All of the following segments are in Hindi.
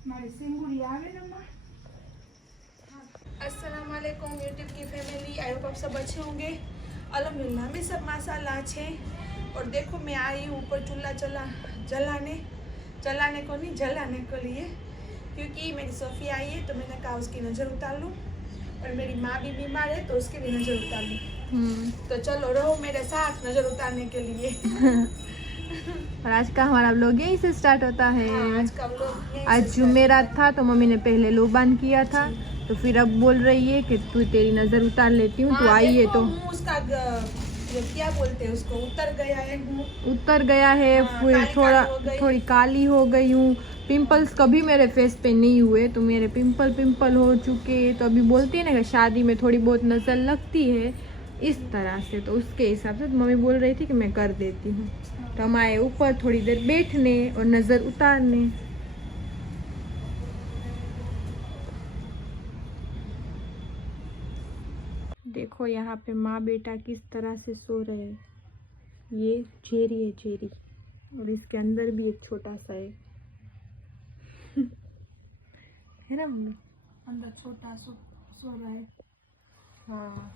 अस्सलाम वालेकुम यूट्यूब की फैमिली, आई होप आप सब अच्छे होंगे। अल्हम्दुलिल्लाह भी सब माशाल्लाह अच्छे। और देखो मैं आई हूँ ऊपर चूल्हा जलाने के लिए, क्योंकि मेरी सोफ़ी आई है तो मैंने कहा उसकी नज़र उतार लूँ, और मेरी माँ भी बीमार है तो उसकी भी नज़र उतार लूँ। तो चलो रहो मेरे साथ नज़र उतारने के लिए। और आज का हमारा व्लॉग यहीं से स्टार्ट होता है। आज का व्लॉग आज जुमेरात था तो मम्मी ने पहले लोबान किया था, तो फिर अब बोल रही है कि तू तेरी नज़र उतार लेती हूँ। तो आई है तो उसका क्या बोलते हैं उसको, उतर गया है। फिर थोड़ी काली हो गई हूँ। पिंपल्स कभी मेरे फेस पे नहीं हुए, तो मेरे पिंपल हो चुके। तो अभी बोलती है ना कि शादी में थोड़ी बहुत नज़र लगती है इस तरह से, तो उसके हिसाब से तो मम्मी बोल रही थी कि मैं कर देती हूँ। तो हम आए ऊपर थोड़ी देर बैठने और नज़र उतारने। देखो यहाँ पे माँ बेटा किस तरह से सो रहे हैं। ये चेरी है, चेरी, और इसके अंदर भी एक छोटा सा है है ना मम्मी? अंदर छोटा सो रहा है। हाँ,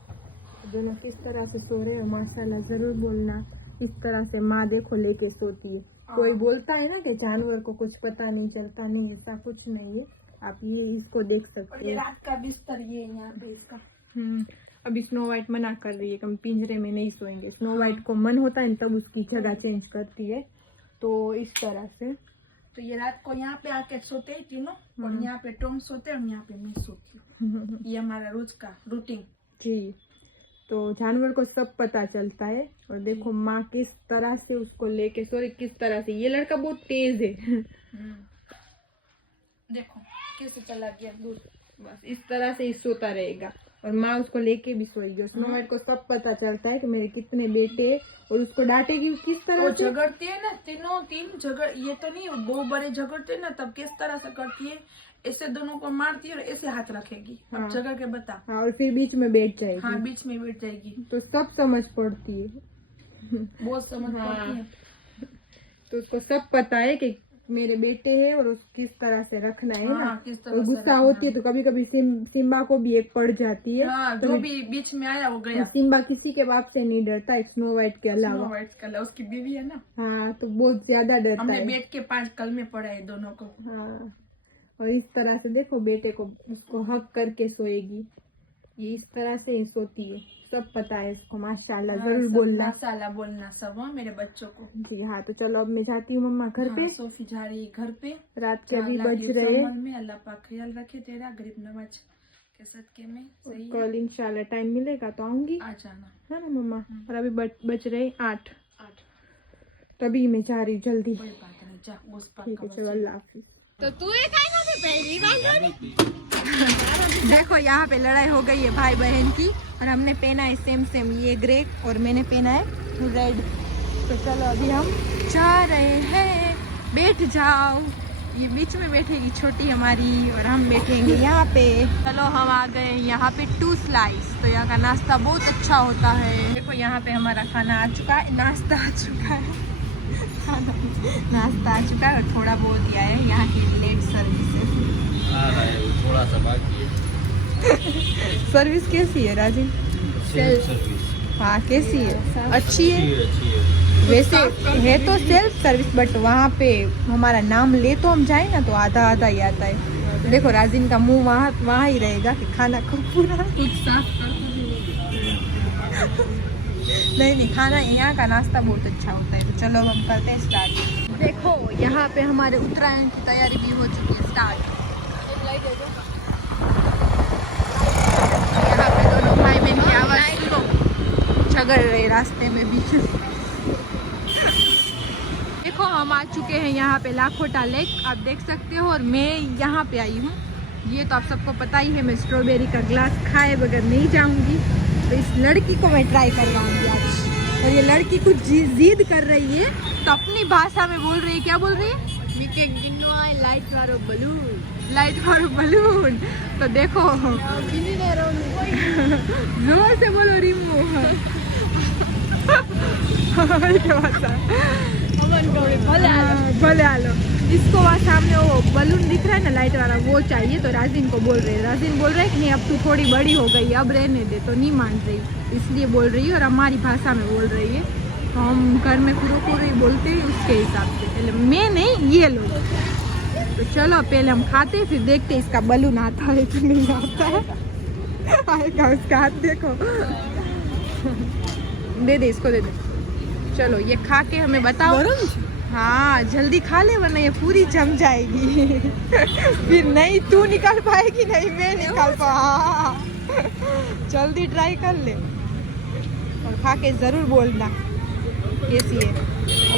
दोनों किस तरह से सो रहे हैं माशाल्लाह। ज़रूर बोलना, इस तरह से माँ देखो लेके सोती है। कोई बोलता है ना कि जानवर को कुछ पता नहीं चलता, नहीं, ऐसा कुछ नहीं है। आप ये इसको देख सकते हैं। रात का बिस्तर ये यहाँ पे इसका। अभी स्नो वाइट मना कर रही है कि हम पिंजरे में नहीं सोएंगे। स्नो वाइट को मन होता है तब उसकी जगह चेंज करती है। तो इस तरह से तो ये रात को यहाँ पे आके सोते हैं तीनों, और यहाँ पे टॉम सोते हैं और यहाँ पे मैं सोती हूँ। ये हमारा रोज का रूटीन जी। तो जानवर को सब पता चलता है। और देखो माँ किस तरह से उसको लेके सो रही, किस तरह से। ये लड़का बहुत तेज है। देखो कैसे चला गया दूर। बस इस तरह से ही सोता रहेगा, और माँ उसको लेके भी सोएगी। स्नो वाइट को सब पता चलता है कि मेरे कितने बेटे, और उसको डांटेगी किस तरह से। झगड़ती है ना, तीन झगड़, ये तो नहीं, वो बड़े झगड़ते ना तब किस तरह से करती है। ऐसे दोनों को मारती है और ऐसे हाथ रखेगी। अब झगड़ के बता। हाँ, और फिर बीच में बैठ जाएगी। हाँ, बीच में बैठ जाएगी। तो सब समझ पड़ती है, बहुत समझ पड़ती है। तो उसको सब पता है कि मेरे बेटे हैं और उसको किस तरह से रखना है ना। किस तरह और गुस्सा होती है तो कभी कभी सिम्बा को भी एक पड़ जाती है। तो जो भी बीच में आया वो गया। सिम्बा किसी के बाप से नहीं डरता, स्नो वाइट के अलावा। स्नो वाइट के अलावा उसकी बीवी है ना। हाँ, तो बहुत ज्यादा डरता है। हमने बैठ के 5 कलमे पढ़ा है दोनों को। हाँ, और इस तरह से देखो बेटे को उसको हक करके सोएगी। ये इस तरह से ही सोती है, सब पता है इसको माशाल्लाह। जरूर बोलना माशाल्लाह बोलना सब मेरे बच्चों को। जी हाँ, तो चलो अब मैं जाती हूँ मम्मा घर पे। सोफी जा रही है घर पे। रात के अभी बज रहे हैं। अल्लाह पाक ख्याल रखे तेरा, गरीब नवाज के सदके में। सही कल इंशाल्लाह टाइम मिलेगा तो आऊंगी, आ जाना, है ना मम्मा। और अभी बज रहे 8। तभी मैं जा रही जल्दी। ठीक है, चलो अल्लाह हाफिज। तो तू पहली बार देखो यहाँ पे लड़ाई हो गई है भाई बहन की, और हमने पहना है सेम ये ग्रे और मैंने पहना है रेड। तो चलो अभी हम जा रहे हैं। बैठ जाओ, ये बीच में बैठेगी छोटी हमारी, और हम बैठेंगे यहाँ पे। चलो हम आ गए यहाँ पे 2 स्लाइस। तो यहाँ का नाश्ता बहुत अच्छा होता है। देखो यहाँ पे हमारा खाना आ चुका है, नाश्ता आ चुका है, नाश्ता आ चुका है, और थोड़ा बहुत ही आया है। यहाँ की लेट सर्विस है, थोड़ा सा बाकी है। सर्विस कैसी है राजीव? सर्विस हाँ, कैसी है? अच्छी है। वैसे है तो सेल्फ सर्विस, बट वहाँ पे हमारा नाम ले तो हम जाए ना तो आधा ही आता है। देखो राजीन का मुंह वहाँ ही रहेगा कि खाना को पूरा कुछ साफ कर। नहीं, खाना यहाँ का नाश्ता बहुत अच्छा होता है। तो चलो हम करते हैं स्टार्ट। देखो यहाँ पे हमारे उत्तरायण की तैयारी भी हो चुकी है स्टार्ट। यहाँ पे दोनों भाई बहन की आवाज़ सुनो, झगड़ रहे रास्ते में भी। देखो हम आ चुके हैं यहाँ पे लाखोटा लेक, आप देख सकते हो। और मैं यहाँ पे आई हूँ, ये तो आप सबको पता ही है, मैं स्ट्रॉबेरी का ग्लास खाए बगैर नहीं जाऊँगी। तो इस लड़की को मैं ट्राई करवाऊँगी आज। और ये लड़की कुछ जिद कर रही है, तो अपनी भाषा में बोल रही है। क्या बोल रही है? लाइट वारो बलून। तो देखो जोर से बोलो रिमो। भले आलो। जिसको वहाँ सामने वो बलून दिख रहा है ना लाइट वाला वो चाहिए, तो राजिन को बोल रहे हैं। राजिन बोल रहा है कि नहीं अब तू थोड़ी बड़ी हो गई अब रहने दे, तो नहीं मान रही, इसलिए बोल रही है और हमारी भाषा में बोल रही है। तो हम घर में पूरा ही बोलते हैं उसके हिसाब से, पहले मैं नहीं ये लोग। तो चलो पहले हम खाते फिर देखते इसका बलून आता है कि नहीं आता है। आएगा उसका हाथ देखो। दे दे इसको, दे दे। चलो ये खा के हमें बताओ। हाँ जल्दी खा ले वरना ये पूरी जम जाएगी। फिर नहीं तू निकाल पाएगी नहीं मैं निकाल जल्दी ट्राई कर ले और खा के जरूर बोलना कैसी है।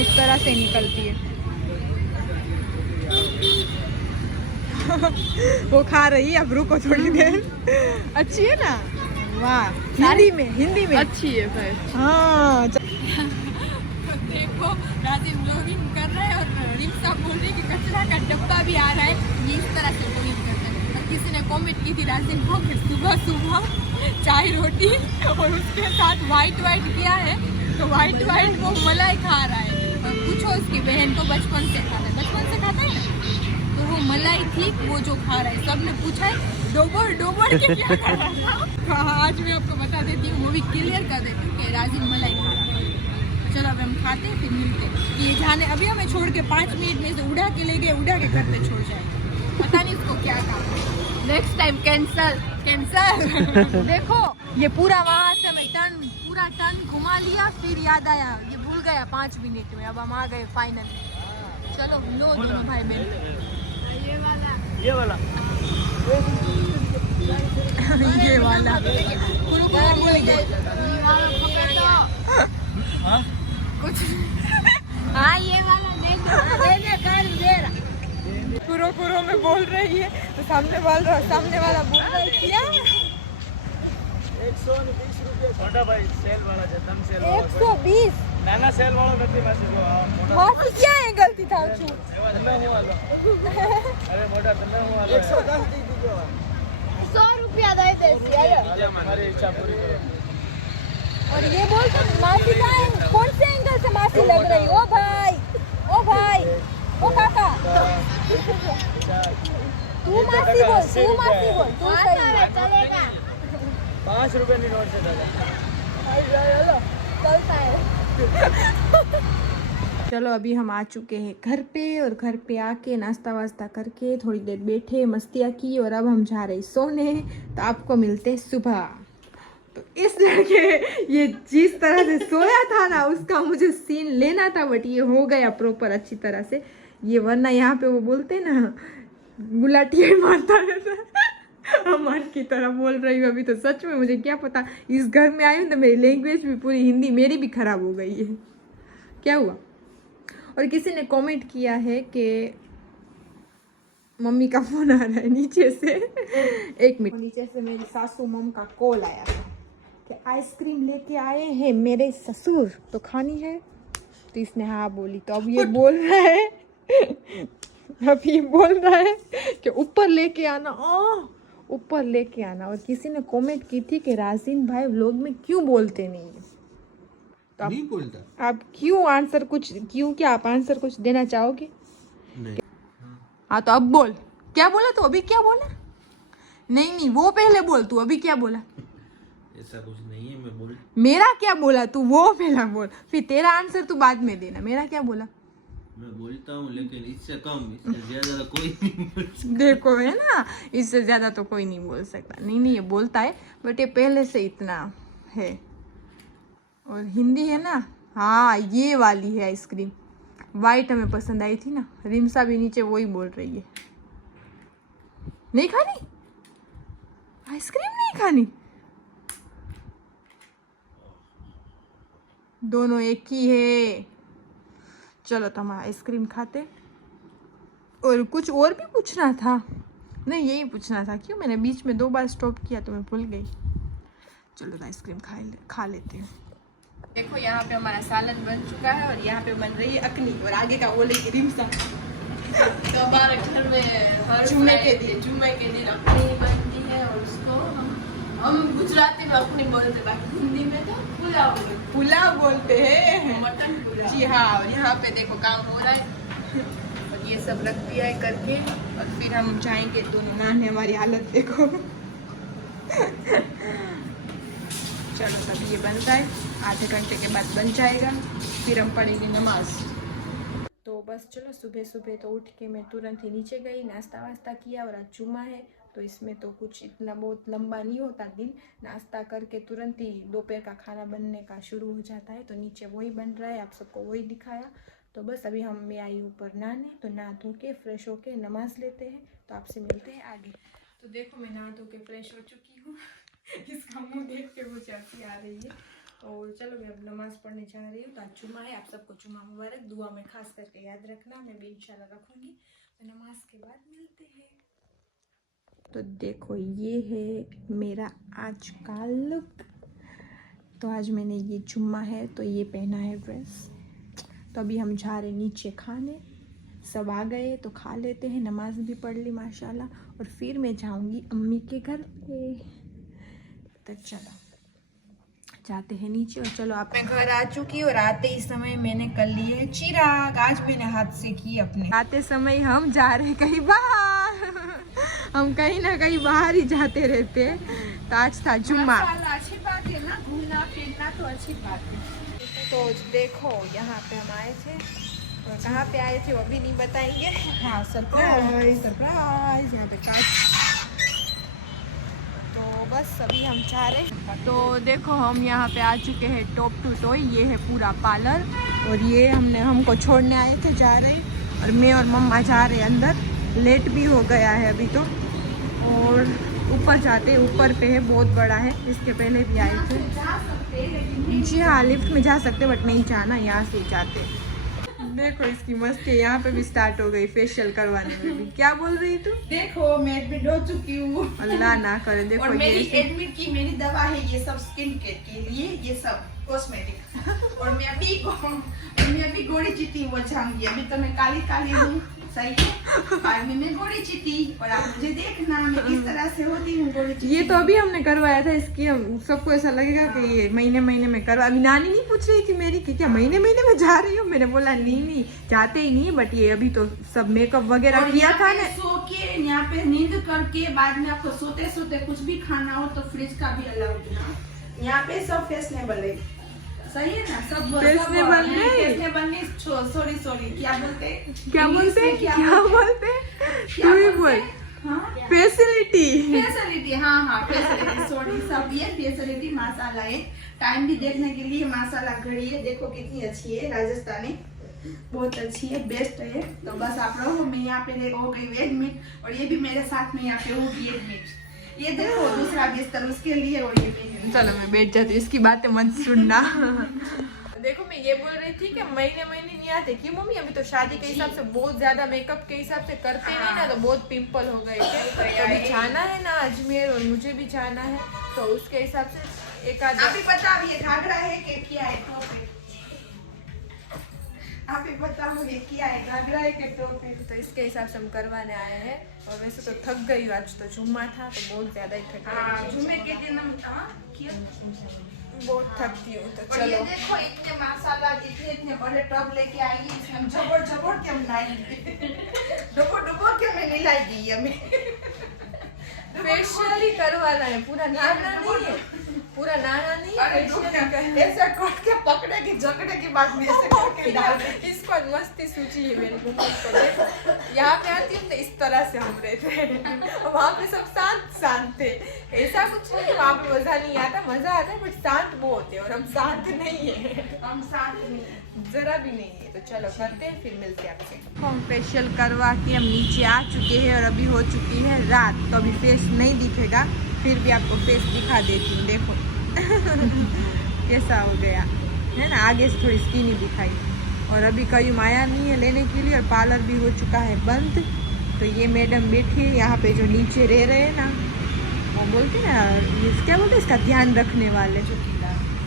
उस तरह से निकलती है। वो खा रही है, अब रुको थोड़ी देर। अच्छी है ना? वाह, हिंदी में अच्छी है भाई। हाँ देखो राजिन ब्लॉगिंग कर रहा है और रिम्सा बोल रही है कि कचरा का डब्बा भी आ रहा है, ये इस तरह से ब्लॉगिंग करते हैं। और किसी ने कमेंट की थी राजिन को कि सुबह चाय रोटी और उसके साथ वाइट किया है, तो वाइट वो मलाई खा रहा है। और पूछो उसकी बहन को बचपन से खाता है ना, तो वो मलाई थी वो जो खा रहा है। सबने पूछा है डोबर के क्या खा रहा था। आज मैं आपको बता देती हूँ, वो भी क्लियर कर देती हूँ कि राजिन मलाई खा रहा है। चलो अब हम खाते हैं फिर मिलते हैं। ये जाने अभी हमें छोड़ के 5 मिनट में से उड़ा के ले गए, उड़ा के घर पे छोड़ जाए, पता नहीं उसको क्या काम। Next time cancel. देखो ये पूरा वहाँ से हमें पूरा टर्न घुमा लिया, फिर याद आया ये भूल गया 5 मिनट में। अब हम आ गए फाइनल। चलो लो दोनों भाई बहन। ये वाला कुछ हाँ ये वाला कुरो में बोल रही है, तो सामने वाला बोल रहा है क्या 120 रुपये छोटा भाई सेल वाला છે તમ સેલ 120 નાના સેલ વાળો નથી માસી જો मासी क्या है गलती था छू તમે હું વાલો અરે મોટા તમે હું વાલો 110 दी दीजिए 100 रुपया दे दे अरे हमारी इच्छा पूरी करो। और ये बोल तो मासी का कौन से एंगल से मासी लग रही? ओ भाई ओ काका तू मासी बोल तू सही चलेगा 5 रुपए की नोट से दादा चलता है। चलो अभी हम आ चुके हैं घर पे, और घर पे आके नाश्ता वास्ता करके थोड़ी देर बैठे मस्तियाँ की, और अब हम जा रहे सोने। तो आपको मिलते सुबह। तो इस लड़के ये जिस तरह से सोया था ना उसका मुझे सीन लेना था, बट ये हो गया प्रॉपर अच्छी तरह से। ये वरना यहाँ पे वो बोलते ना गुलाटिया मारता रहता हमारे की तरह बोल रही हूँ अभी। तो सच में मुझे क्या पता, इस घर में आई हूँ तो मेरी लैंग्वेज भी पूरी हिंदी मेरी भी खराब हो गई है। क्या हुआ? और किसी ने कमेंट किया है कि मम्मी का फोन आ रहा है नीचे से। 1 मिनट। नीचे से मेरी सासू मम का कॉल आया था कि आइसक्रीम लेके आए हैं मेरे ससुर, तो खानी है? तो इसने हाँ बोली। तो अब ये बोल रहा है कि ऊपर लेके आना, ऊपर लेके आना। और किसी ने कमेंट की थी कि राजिन भाई व्लॉग में क्यों बोलते नहीं है? तो नहीं बोलता आप क्या आप आंसर कुछ देना चाहोगे? नहीं। हाँ तो अब बोल, क्या बोला तू? अभी क्या बोला? नहीं वो पहले बोल, तू अभी क्या बोला? ऐसा कुछ नहीं है, मैं बोल मेरा क्या बोला तू वो पहला बोल, फिर तेरा आंसर तू बाद में देना। मेरा क्या बोला? मैं बोलता हूँ लेकिन इससे कम, इससे ज्यादा कोई नहीं बोल सकता। देखो है ना, इससे ज्यादा तो कोई नहीं बोल सकता। नहीं ये बोलता है, बट ये पहले से इतना है। और हिंदी है ना, हाँ ये वाली है आइसक्रीम, वाइट हमें पसंद आई थी ना। रिम्सा भी नीचे वही बोल रही है, नहीं खानी आइसक्रीम, नहीं खानी। दोनों एक ही है। चलो तो हम आइसक्रीम खाते। और कुछ और भी पूछना था, नहीं यही पूछना था। क्यों मैंने बीच में 2 बार स्टॉप किया तो मैं भूल गई। चलो तो आइसक्रीम खा लेते हैं। देखो यहाँ पे हमारा सालन बन चुका है, और यहाँ पे बन रही है अकनी, और आगे का बोलेगी रिम्सा। तो हमारे घर में हर जुम्मे के दिन अखनी बनती है, और उसको हम गुजराती में अखनी बोलते, बाकी हिंदी में तो पुलाव बोलते हैं, मटन पुलाव। जी हाँ। और यहाँ पे देखो काम हो रहा है, और ये सब रख दिया है करके, और फिर हम जाएंगे दोनों नहाने। हमारी हालत देखो। चलो तभी ये बन जाए, आधे घंटे के बाद बन जाएगा, फिर हम पढ़ेंगे नमाज। तो बस चलो, सुबह सुबह तो उठ के मैं तुरंत ही नीचे गई, नाश्ता वास्ता किया, और आज जुम्मा है तो इसमें तो कुछ इतना बहुत लंबा नहीं होता दिन। नाश्ता करके तुरंत ही दोपहर का खाना बनने का शुरू हो जाता है। तो नीचे वही बन रहा है, आप सबको वही दिखाया। तो बस अभी हम मैं आई ऊपर नहाने, तो नहा धो के फ्रेश होके नमाज लेते हैं, तो आपसे मिलते हैं आगे। तो देखो मैं नहा धो के फ्रेश हो चुकी हूँ। इसका मुंह देख के मुझे हंसी आ रही है। और चलो मैं अब नमाज़ पढ़ने जा रही हूँ। तो आज जुम्मा है, आप सबको जुम्मा मुबारक। दुआ में खास करके याद रखना, मैं भी इंशाल्लाह रखूँगी। तो नमाज के बाद मिलते हैं। तो देखो ये है मेरा आज का लुक। तो आज मैंने ये जुम्मा है तो ये पहना है ड्रेस। तो अभी हम जा रहे नीचे खाने, सब आ गए तो खा लेते हैं। नमाज भी पढ़ ली माशाल्लाह, और फिर मैं जाऊँगी अम्मी के घर पे। तो चलो जाते हैं नीचे। और चलो आप, मैं घर आ चुकी और आते ही समय मैंने कर लिए चिराग। आज मैंने हाथ से की अपने। आते समय हम जा रहे कहीं बाहर। हम कहीं ना कहीं बाहर ही जाते रहते हैं। तो आज था जुम्मा। अच्छी बात है ना, घूमना फिरना तो अच्छी बात है। तो देखो यहाँ पे हम आए थे, और कहाँ पे आए थे वो भी नहीं बताएंगे। हाँ सरप्राइज सरप्राइज, यहाँ पे तो बस अभी हम जा रहे। तो देखो हम यहाँ पे आ चुके हैं टॉप टू टॉय। ये है पूरा पार्लर, और ये हमको छोड़ने आए थे, जा रहे, और मैं और मम्मा जा रहे अंदर। लेट भी हो गया है अभी तो। और ऊपर जाते, ऊपर पे है, बहुत बड़ा है, इसके पहले भी आए थे। जी हाँ लिफ्ट में जा सकते, बट नहीं जाना, यहाँ से जाते। देखो इसकी मस्ती यहाँ पे भी स्टार्ट हो गई, फेशियल करवाने में भी। क्या बोल रही तू? देखो मैं एडमिट हो चुकी हूँ। अल्लाह ना करे। देखो और मेरी ये एडमिट की मेरी दवा है, ये सब स्किन केयर के लिए, ये सब कॉस्मेटिक। और मैं अभी गोरी चीटी वो जाऊंगी। अभी तो मैं काली काली हूँ, सही है। बाद में मैं गोरी चीटी, और आप मुझे देखना मैं किस तरह से होती हूँ गोरी चीटी। ये तो अभी हमने करवाया था इसकी। हम सबको ऐसा लगेगा कि ये महीने महीने में करवा। अभी नानी नहीं पूछ रही थी मेरी कि क्या महीने महीने में जा रही हूँ। मैंने बोला नहीं जाते ही नहीं, बट ये अभी तो सब मेकअप वगैरह किया था ना। सो के यहाँ पे नींद करके बाद में आपको सोते सोते कुछ भी खाना हो तो फ्रिज का भी अलाउड है। यहाँ पे सब फैशनेबल है, सही है ना? सब फैशनेबल नहीं, सॉरी क्या बोलते क्या बोलते तू ही बोल। फैसिलिटी हाँ फैसिलिटी, सॉरी सब ये फैसिलिटी माशाल्लाह है। टाइम भी देखने के लिए माशाल्लाह घड़ी है, देखो कितनी अच्छी है, राजस्थानी बहुत अच्छी है, बेस्ट है। तो बस आप लोग, मैं यहाँ पे हो गई एडमिट, और ये भी मेरे साथ में यहाँ पे होगी एडमिट। ये देखो दूसरा बिस्तर उसके लिए, और ये भी। चलो मैं बैठ जाती हूँ, इसकी बातें मत सुनना। देखो मैं ये बोल रही थी कि महीने महीने नहीं आते। क्यों मम्मी? अभी तो शादी के हिसाब से बहुत ज्यादा मेकअप के हिसाब से करते नहीं ना, तो बहुत पिंपल हो गए थे। तो अभी जाना है ना अजमेर, और मुझे भी जाना है, तो उसके हिसाब से एक आध अभी पता अब ये घाघरा है कि क्या है टॉप है? आप ही बताओ ये क्या है, घाघरा है कि टॉप है? तो इसके हिसाब से हम करवाने आए हैं। और वैसे तो थक गई, आज तो जुम्मा था तो बहुत ज्यादा ही थक गई। जुम्मे के दिन हम बहुत थकती हूँ। तो और ये देखो इतने माशाल्लाह इतने बड़े टब लेके आई है, इसमें हम झपड़ के हम लाएंगे। डुबो के मैं नहीं लाएगी हमें। फेशियल ही करवाना है, पूरा नहाना नहीं है, पूरा नहाना नहीं है। ऐसा करके पकड़े की झगड़े की बात में ऐसे करके डाल दे। इसको मस्ती सूची है मेरी मम्मी को। देखो यहाँ पे आती हूँ तो इस तरह से हम रहते हैं, वहाँ पे सब शांत थे। ऐसा कुछ नहीं, वहाँ पे मजा नहीं आता, मजा आता है बट शांत बहुत है, और हम शांत नहीं है, हम साथ नहीं जरा भी नहीं है। तो चलो करते हैं, फिर मिलते हैं आपसे। हम फेशियल करवा के हम नीचे आ चुके हैं, और अभी हो चुकी है रात, तो अभी फेस नहीं दिखेगा, फिर भी आपको फेस दिखा देती हूँ। देखो कैसा हो गया है ना, आगे से थोड़ी स्किन ही दिखाई। और अभी कहीं आया नहीं है लेने के लिए, और पार्लर भी हो चुका है बंद। तो ये मैडम बैठी है यहाँ पे, जो नीचे रह रहे हैं ना, वो बोलते ना क्या बोलते हैं, इसका ध्यान रखने वाले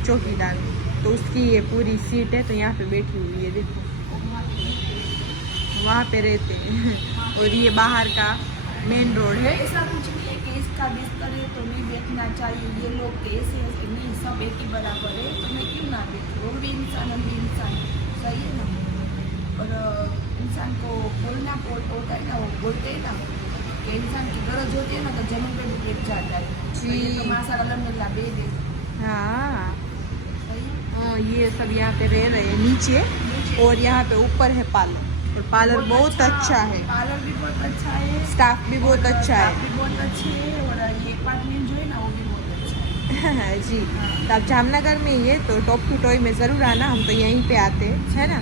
चौकीदार। तो उसकी ये पूरी सीट है, तो यहाँ पे बैठी हुई है, देखो वहाँ पे रहते हैं। और ये बाहर का मेन रोड है। ऐसा कुछ नहीं है कि इसका बिस्तर है तो नहीं बैठना चाहिए, ये लोग कैसे नहीं, सब एक ही बराबर है, तो मैं क्यों ना बैठूँ? वो भी इंसान, हम भी इंसान, सही है ना? और इंसान को बोलना होता है ना, वो बोलते हैं ना कि इंसान की गरज होती है ना तो जमीन पे भी गिर जाता है। तो ये तो माशाल्लाह अल्हम्दुलिल्लाह बे दे हाँ हाँ, ये सब यहाँ पे रह रहे हैं नीचे, और यहाँ पे ऊपर है पार्लर, और पार्लर बहुत अच्छा है, पार्लर भी बहुत अच्छा है, स्टाफ भी बहुत अच्छा स्टाफ है। भी बहुत अच्छे है, और ये अपार्टमेंट जो है ना वो भी बहुत अच्छा है। जी, तो आप जामनगर में ही है तो टॉप टू टॉय में ज़रूर आना, हम तो यहीं पे आते हैं, है ना।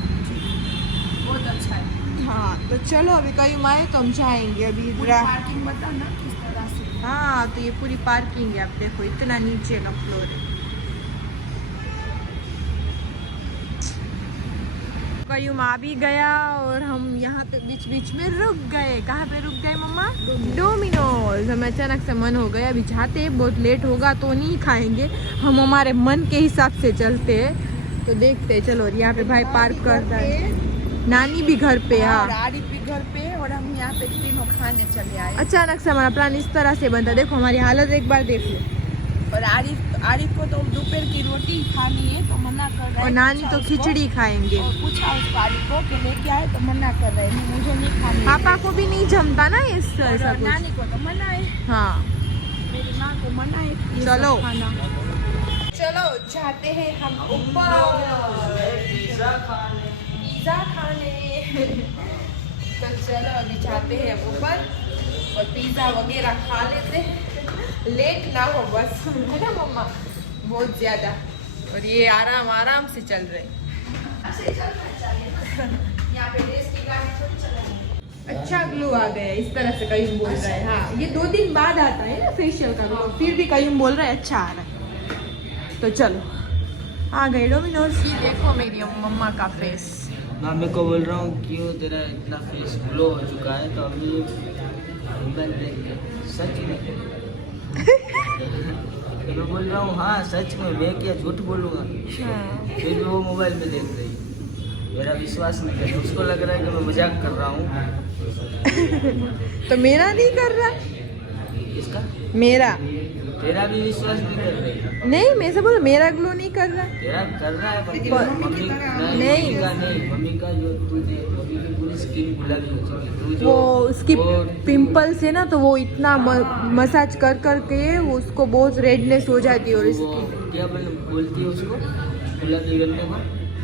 बहुत अच्छा है। हाँ तो चलो अभी कहीं आए तो हम जाएंगे अभी पार्किंग बताओ ना किस तरह से। हाँ तो ये पूरी पार्किंग है, आप देखो इतना नीचे का फ्लोर है। कयूम आ भी गया और हम यहाँ पे बीच बीच में रुक गए। कहाँ पे रुक गए मम्मा? डोमिनोज। हमें अचानक से मन हो गया, अभी जाते हैं, बहुत लेट होगा तो नहीं खाएंगे, हम हमारे मन के हिसाब से चलते हैं। तो देखते हैं, चलो यहाँ पे भाई पार्क करता है, नानी भी घर पे है, और आरिफ भी घर पे, और हम यहाँ पे तीनों खाने चले आए। अचानक से हमारा प्लान इस तरह से बनता। देखो हमारी हालत एक बार देख लो। और आरिफ को तो दोपहर की रोटी खानी है तो मना कर रहा है, और नानी पूछा तो उसको, खिचड़ी खाएंगे। और पूछा उसको आरिफ को कि लेके आए तो मना कर रहे हैं, मुझे नहीं खानी। पापा को भी नहीं जमता ना इस और ऐसा कुछ। नानी को तो मना है, हाँ मेरी माँ को मना है ये चलो। सब खाना। चलो जाते हैं हम ऊपर पिज्जा खाने। तो चलो अभी जाते हैं ऊपर और पिज्जा वगैरह खा लेते हैं, लेट ना हो बस, है ना मम्मा, बहुत ज्यादा। और ये आराम आराम से चल रहे। यहाँ पे रेस की गाड़ी थोड़ी चलाएंगे। अच्छा ग्लो आ गया, इस तरह से कयूम बोल रहा है। हाँ ये 2 दिन बाद आता है ना फेशियल का ग्लो, फिर भी कयूम बोल रहा है अच्छा आ रहा है। तो चलो आ गए डोमिनोज। देखो मेरी मम्मा का फेस। मैं को बोल रहा हूँ क्यों तेरा इतना फेस ग्लो हो चुका है, तो अभी मोबाइल देख के सच में तो मैं बोल रहा हूँ हाँ सच में, मैं क्या झूठ बोलूँगा। फिर भी वो मोबाइल में देख रही है, मेरा विश्वास नहीं है, उसको लग रहा है कि मैं मजाक कर रहा हूँ। तो मेरा नहीं कर रहा, इसका मेरा तेरा भी विश्वास नहीं कर रही, नहीं, मैं से बोलो मेरा ग्लो नहीं कर रहा। तेरा कर रहा है लेकिन पर मम्मी की तरह नहीं, मम्मी का जो तुझे मम्मी की पूरी स्किन गुलाबी हो चुकी है। तू जो वो उसकी वो- पिंपल्स है ना, तो वो इतना मसाज कर कर के वो उसको बहुत रेडनेस हो जाती है, और वो इसकी क्या बोलती है उसको गुलाबी करने को?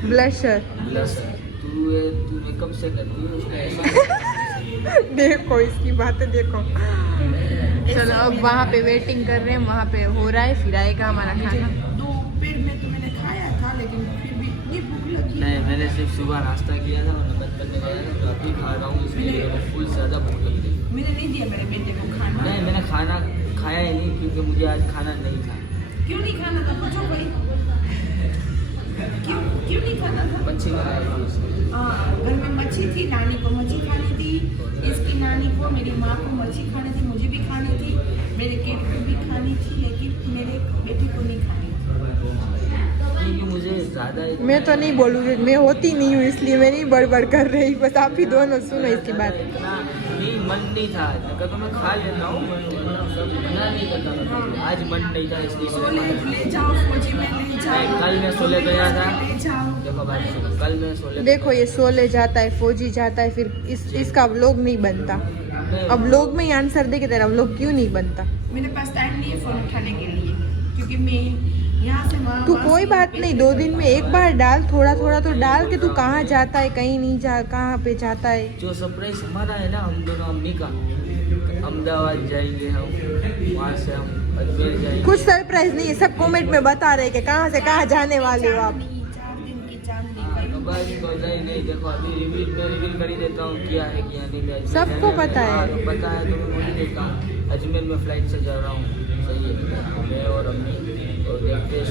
ब्लशर। ब्लशर। तू मेकअप से करती है उसको ऐसा। देखो इसकी बातें देखो। चलो अब वहाँ पे वेटिंग कर रहे हैं, वहाँ पे हो रहा है, फिर आएगा हमारा खाना। दोपहर में तो मैंने खाया था, लेकिन फिर भी इतनी भूख लगी। नहीं, मैंने सिर्फ सुबह नाश्ता किया था, मैंने बचपन में गया था, तो अभी खा रहा हूँ, इसलिए मेरे को फुल ज़्यादा भूख लग रही है। मैंने नहीं दिया मेरे बेटे को खाना। नहीं, मैंने खाना खाया ही नहीं, क्योंकि मुझे आज खाना नहीं था। क्यों नहीं खाना था, पूछो भाई, क्यों नहीं खाना था? मच्छी बनाई थी उसने। हाँ, घर में मच्छी थी, नानी को मच्छी खानी थी, इसकी नानी को, मेरी माँ को मच्छी खानी थी, मुझे भी खानी थी, मेरे केट को भी खानी थी, लेकिन मेरे बेटे को नहीं खानी थी। क्योंकि मुझे ज़्यादा मैं तो नहीं बोलूँगी, मैं होती नहीं हूँ, इसलिए मैं नहीं बड़बड़ कर रही, बस आप ही दोनों सुनो इसकी बात। इतना नहीं मन नहीं था, अगर तो मैं खा लेता हूँ, मना नहीं करता था, आज मन नहीं था, इसलिए सोले ले जाओ, फौजी में ले जाओ। नहीं, कल मैं सोले गया था। ले जाओ। देखो बात सुनो, कल मैं सोले देखो ये सोले जाता है, फौजी जाता है, फिर इसका व्लॉग नहीं बनता। अब व्लॉग में ही आंसर दे कि तेरा व्लॉग क्यों नहीं बनता। मेरे पास टाइम नहीं है फोन उठाने के लिए, क्योंकि मैं यहाँ से वहाँ तू कोई बात नहीं, 2 दिन में एक बार डाल, थोड़ा थोड़ा तो डाल के तू कहाँ जाता है, कहीं नहीं जा, कहाँ पे जाता है। जो सरप्राइज हमारा है ना, हम दोनों अम्मी का, अहमदाबाद जाएंगे हम, वहाँ से हम अजमेर जाएंगे। कुछ सरप्राइज नहीं है, सब कमेंट में बता रहे कि कहाँ से कहाँ जाने वाले हो आप। 4 दिन की चांदनी हाँ, तो बस पता ही नहीं। देखो अभी रिवील कर ही देता हूँ क्या है क्या नहीं। मैं अजमेर सबको जाने- पता है। हाँ, तो पता है तो मैं बोल देता हूँ। अजमेर में फ्लाइट से जा रहा हूँ, सही है, मैं और अम्मी, और देखते हैं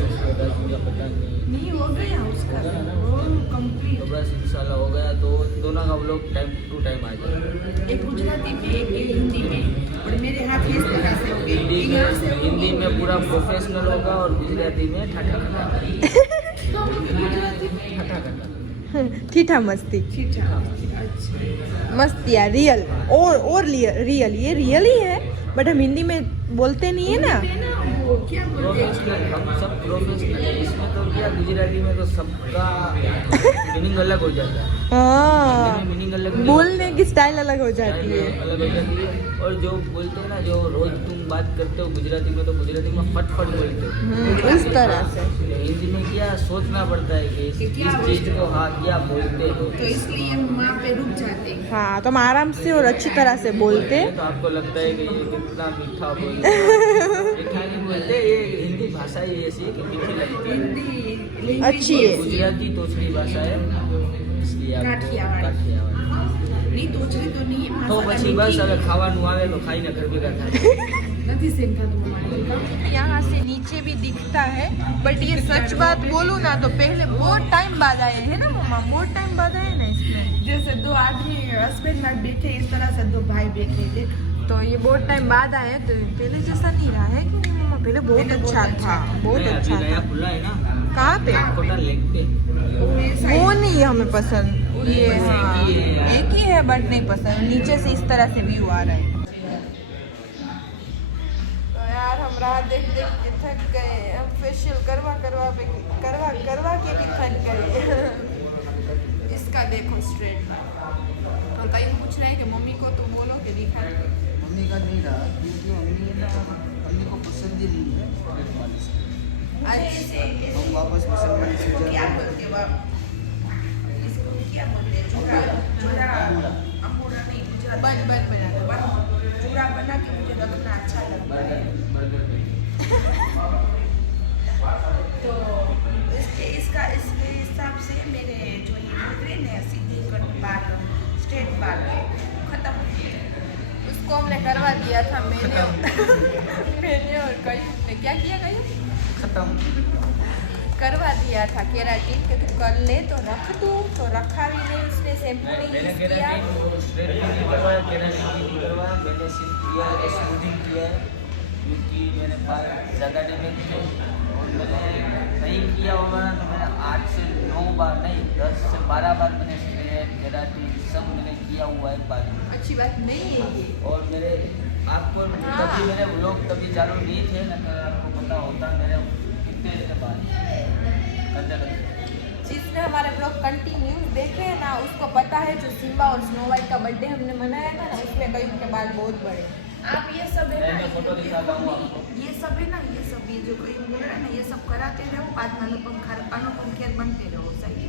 मुझे पता नहीं। हो गया उसका, वो कंप्लीट। तो बस इंशाल्लाह हो गया, तो दोनों का व्लॉग टाइम टू टाइम आ जाएगा। एक गुजराती में, एक हिंदी में, और मेरे हाथ इस तरह से होंगे, यहाँ से होंगे। हिंदी में पूरा प्रोफेशनल होगा, और गुजराती में ठाठा खटा गुजराती में ठाठा खटा। ठीठा मस्ती, ठीक है, अच्छा। मस्ती यार, रियल और रियल, ये रियल ही है, बट हम हिंदी में बोलते नहीं है ना। वो क्या बोलते हैं प्रोफेशनल, हम सब प्रोफेशनल है। इसमें तो क्या गुजराती में तो सबका मीनिंग अलग हो जाता है। हाँ, मीनिंग अलग बोलने की स्टाइल अलग हो जाती है। अलग हो जाती है। और जो बोलते हैं ना, जो रोज तुम बात करते हो गुजराती में, तो गुजराती में फटफट बोलते हो। इस तरह से। हिंदी में क्या सोचना पड़ता है कि इस चीज को हाँ क्या बोलते हो। तो इसलिए हम वहाँ पे रुक जाते हैं। हाँ, तो हम आराम से और अच्छी तरह से बोलते हैं। तो आपको लगता है कि ये कितना मीठा बोलते हैं। मीठा नहीं बोलते, ये हिंदी भाषा ही ऐसी है कि मीठी लगती है। हिंदी अच्छी है। गुजराती दूसरी भाषा है, इसलिए आपको काठियावाड़ी। काठियावाड़ी। नहीं तोचરી तो नहीं है તો પછી બસ હવે ખાવાનું આવે તો ખાઈને ઘર ભેગા થાય। નથી सेंधा तो हमारे यहाँ से नीचे भी दिखता है, बट ये सच बात बोलूँ ना तो पहले बहुत टाइम बाद आए हैं ना मम्मा, बहुत टाइम बाद आए ना इसमें। जैसे दो आदमी हस्बैंड वाइफ बैठे इस तरह से दो भाई बैठे थे। तो ये बहुत टाइम बाद आए, तो पहले जैसा नहीं रहा है कि नहीं मम्मा? पहले बहुत अच्छा था, बहुत नहीं, अच्छा अभी नया था। खुला है ना कहाँ पे? कोटा लेक पे। वो नहीं हमें पसंद, ये हाँ एक ही है बट नहीं पसंद। नीचे से इस तरह से व्यू आ रहा है। तो यार हम राह देख देख के थक गए, हम फेशियल करवा के भी थक गए। इसका देखो स्ट्रेट। और कहीं पूछ रहे हैं कि मम्मी को तो बोलो कि दिखा। मम्मी का नहीं रहा क्योंकि मम्मी को पसंद ही नहीं है। हम वापस मुसलमान से क्या बोलते हो आप? इसको क्या बोलते हैं? चूड़ा अंगूरा नहीं बन बना दो। चूड़ा बना के मुझे रखना अच्छा लगता है। तो इसके हिसाब से मेरे जो ये मुद्रें हैं सीधी कट बाल स्ट्रेट बाल खत्म हो गए। उसको हमने करवा दिया था मैंने और कहीं ने क्या किया, कहीं खत्म करवा दिया था केराटिन के तू कर ले तो रख दूँ, तो रखा भी नहीं उसने, शैम्पू नहीं मैंने यूज किया। केराटिन स्ट्रेट भी नहीं करवाया, केराटिन भी नहीं करवाया, मैंने सिर्फ किया है स्मूथिंग किया है क्योंकि मैंने बाल ज़्यादा डैमेज थे और मैंने नहीं किया होगा ना तो मैंने 8 से 9 बार नहीं 10 से 12 बार मैंने स्ट्रेट केराटिन सब मैंने किया हुआ है बाल। अच्छी बात नहीं है ये। और मेरे आपको तभी मेरे व्लॉग तभी चालू नहीं थे ना, तो आपको पता होता मेरे कितने थे बाल करते। जिसने हमारे ब्लॉग कंटिन्यू देखे हैं ना उसको पता है, जो सिम्बा और स्नो वाइट का बर्थडे हमने मनाया था ना उसमें कई के बाल बहुत बड़े। आप ये सब है ना, मैं फोटो दिखाता हूँ आपको। ये सब है ना, ये सब ये जो कोई बोल रहा है ना, ये सब कराते रहो, बाद में अनुपम खेर बनते रहो, सही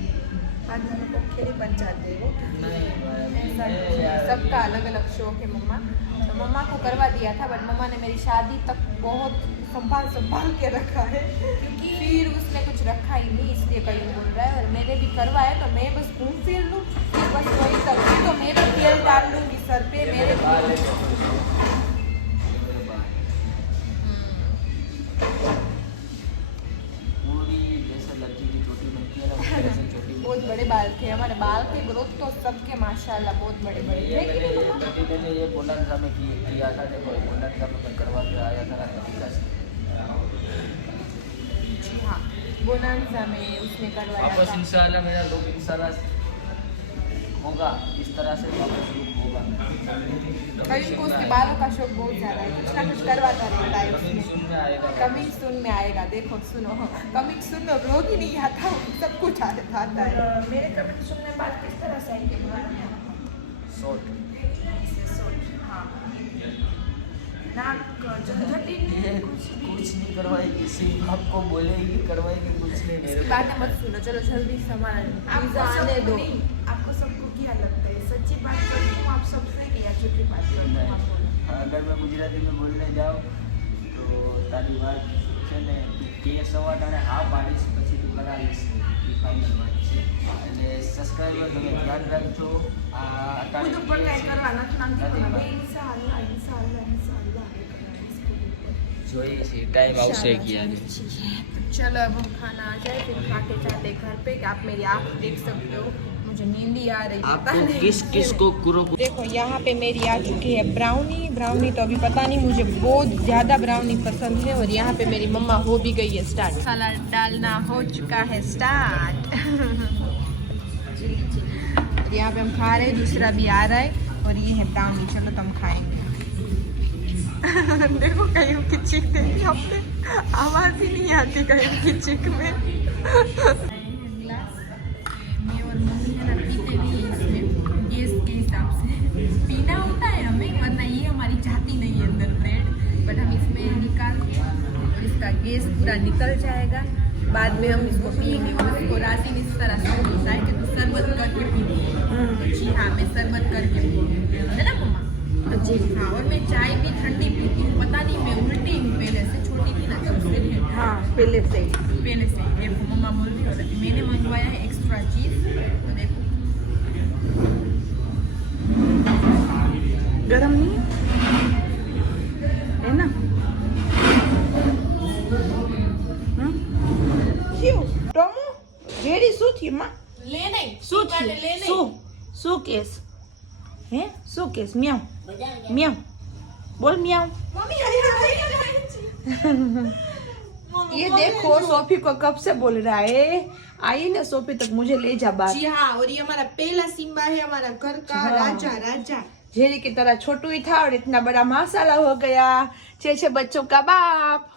बाद में अनुपम खेर ही बन जाते हो। ऐसा कुछ नहीं, सबका अलग अलग शौक है मम्मा। तो मम्मा को करवा दिया था बट मम्मा ने मेरी शादी तक बहुत संभाल के रखा है, क्योंकि फिर उसने कुछ रखा ही नहीं, इसलिए कहीं बोल रहा है। और मैंने भी करवाया तो मैं बस घूम फिर लूँ, फिर बस वही तभी तो मैं भी तेल डाल लूँगी सर पे मेरे बहुत बड़े बाल थे हमारे। बाल के ग्रोथ तो सबके माशाल्लाह बहुत बड़े बड़े थे। मैंने ये बोनांजा में किया था, देखो बोनांजा में मैं करवा के आया था ना। हाँ, बोनांजा में उसने करवाया वापस था। इंशाल्लाह मेरा लुक इंशाल्लाह होगा इस तरह से, वापस लुक होगा। कहीं को उसके बालों का शौक बहुत ज़्यादा है, कुछ ना कुछ करवाता रहता है कमिंग उसमें। सून में आएगा। कमिंग सून में आएगा, देखो सुनो कमिंग सून में ब्लॉग ही नहीं आता, सब कुछ आता है। मेरे कमेंट सुनने बाद किस तरह से आएंगे शॉर्ट हाँ नाक झंझटी नहीं कुछ नहीं करवाएगी, सिर्फ आपको बोलेगी करवाएगी, कुछ नहीं। इसकी बातें मत सुनो, चलो जल्दी से हमारा आपको पिज़्ज़ा आने सबको दो। नहीं, आपको सबको क्या लगता है, सच्ची बात करती हूँ आप सबसे कि या झूठी बात करती हूँ आप बोलो? अगर मैं गुजराती में बोलने जाऊँ तो તારી વાત છે ને કે સવા ટાણે હા પાડીશ પછી તું કરાવીશ એ ફાઇનલ વાત છે। એટલે સબસ્ક્રાઈબર તમે ધ્યાન રાખજો। આ खुद ऊपर અટાણે टाइप करवाना तो नाम સાચી दिखाना વાત। इंशाअल्लाह इंशाअल्लाह इंशाअल्लाह જોઈએ છે ટાઈમ આવશે ક્યારે। चलो अब हम खाना आ जाए फिर खा के चले घर पे। कि आप मेरी आँख देख सकते हो, मुझे नींद ही आ रही है। पता आपको नहीं किस किस को कुरो देखो यहाँ पे मेरी आ चुकी है ब्राउनी तो अभी पता नहीं, मुझे बहुत ज़्यादा ब्राउनी पसंद है। और यहाँ पे मेरी मम्मा हो भी गई है स्टार्ट, सलाद डालना हो चुका है स्टार्ट। और यहाँ पे हम खा रहे हैं, दूसरा भी आ रहा है और ये है ब्राउनी। चलो तो हम खाएंगे। देखो कहीं की चीख देखी आपने, आवाज ही नहीं आती कहीं की चीख में। गिलास मैं और मम्मी है ना पीते नहीं है इसमें, गैस के हिसाब से पीना होता है हमें, वरना ये हमारी जाती नहीं है अंदर ब्रेड। बट हम इसमें निकाल के और इसका गैस पूरा निकल जाएगा, बाद में हम इसको पिएंगे। और इसको राशन इस तरह से होता है कि तू शरबत करके पीती है। जी हाँ, मैं शरबत करके पीती हूँ, है ना मम्मा? जी हाँ। और मैं चाय भी ठंडी पीती हूँ, पता नहीं मैं उल्टी हूँ पहले से, छोटी थी ना तब से। हाँ, पहले से देखो मम्मा बोल रही होती, मैंने मंगवाया है एक्स्ट्रा चीज, तो देखो गरम नहीं है ना? क्यों टोमो जेडी શું થયું માં? લે નહીં શું થયું? શું કેસ હે? શું કેસ? म्याऊ म्याऊ बोल म्याऊ। ये देखो सोफी को कब से बोल रहा है, आई ना सोफी तक मुझे ले जा बाहर। जी हाँ, और ये हमारा पहला सिम्बा है, हमारा घर का राजा। जेरी की तरह छोटू ही था और इतना बड़ा माशाल्लाह हो गया। 6 बच्चों का बाप।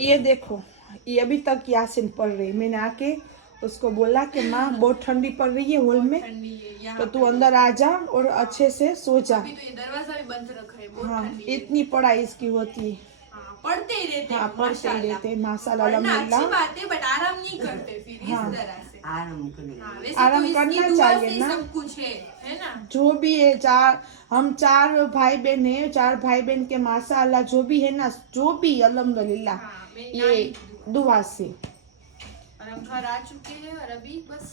ये देखो, ये अभी तक यासीन पढ़ रही। मैंने आके उसको बोला कि माँ बहुत ठंडी पड़ रही है हॉल में, तो तू अंदर आ जा और अच्छे से सो जा। अभी तो ये दरवाजा भी बंद रखा है, बहुत हाँ, ठंडी है। इतनी पढ़ाई इसकी होती है। हाँ, पढ़ते ही रहते हैं, हाँ, पढ़ते ही रहते हैं माशाल्लाह पढ़ना अच्छी अल्हम्दुलिल्लाह। बात है, बट आराम नहीं करते फिर हाँ। इस तरह से। हाँ, वैसे आराम तो इसकी करना दुआ चाहिए से ही ना। सब कुछ है ना? जो भी है, हम 4 भाई बहन है, 4 भाई बहन के माशाल्लाह जो भी है ना, जो भी अल्हम्दुलिल्लाह, हाँ, मैं ये दुआ से। और हम घर आ चुके हैं और अभी बस